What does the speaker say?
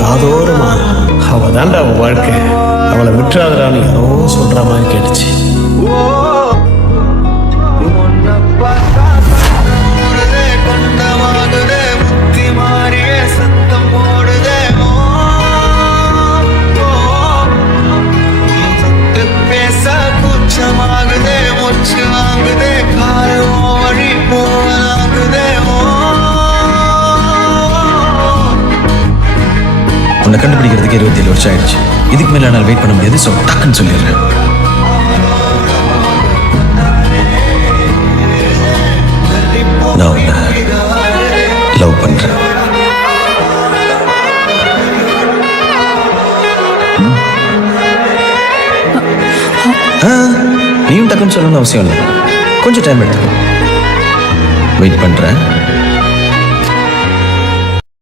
காதோரமா அவ தாண்டா அவன் வாழ்க்கை, அவளை விட்டுறாதடான்னு யாரோ சொல்ற மாதிரி கேட்டுச்சு. உன்னை கண்டுபிடிக்கிறதுக்கு 27 வருஷம் ஆயிடுச்சு. இதுக்கு மேல நான் வெயிட் பண்ண முடியாது. ஸோ டக்குன்னு சொல்லிடுறேன். நான் உன்னை லவ் பண்றேன். நீயும் டக்குன்னு சொல்லணும்னு அவசியம் இல்லை. கொஞ்சம் டைம் எடுத்துக்கோ. வெயிட் பண்றேன்.